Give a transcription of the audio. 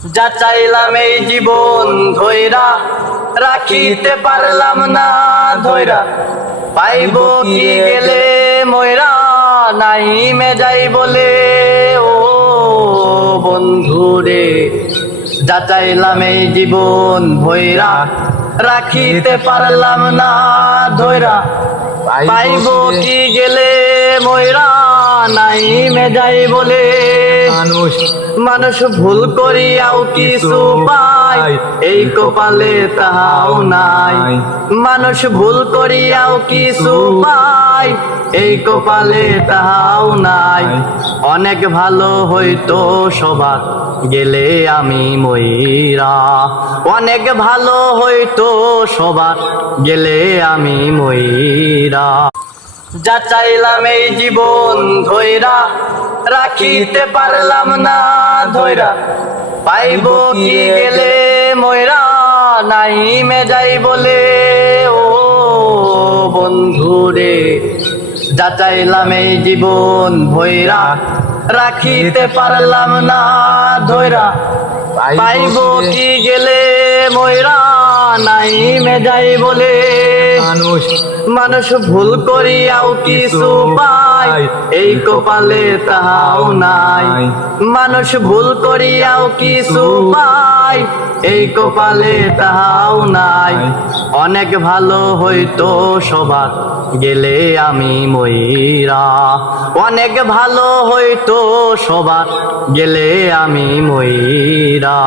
যা চাইলাম এই জীবন ধইরা রাখিতে পারলাম না ধইরা, পাইব কি গেলে ময়রা নাই মে যাই বলে। ও বন্ধুরে, যা চাইলাম এই জীবন ভৈরা রাখিতে পারলাম না ধইরা, পাইব কি গেলে ময়রা নাই মে যাই বলে। মানুষ ভুল করিয়াও কিছু পায়, এই কপালে তাহাও নাই। মানুষ ভুল করিয়াও কিছু পায়, এই কপালে তাহাও নাই। অনেক ভালো হইতো সবার গেলে আমি ময়রা, অনেক ভালো হইতো সবার গেলে আমি ময়রা। যা চাইলাম এই জীবন ধইরা রাখিতে পারলাম না ধইরা, পাইব কি গেলে ময়রা নাই মে যাই বলে। ও বন্ধুরে, যা চাইলাম এই জীবন ভৈরা রাখিতে পারলাম না ধইরা, পাইব কি গেলে ময়রা নাই মে যাই বলে। মানুষ ভুল করিয়াও কিছু পায়, এই কপালে তাহাও নাই। মানুষ ভুল করিয়াও কিছু পায়, এই কপালে তাহাও নাই। অনেক ভালো হইতো সবার গেলে আমি ময়রা, অনেক ভালো হইতো সবার গেলে আমি ময়রা।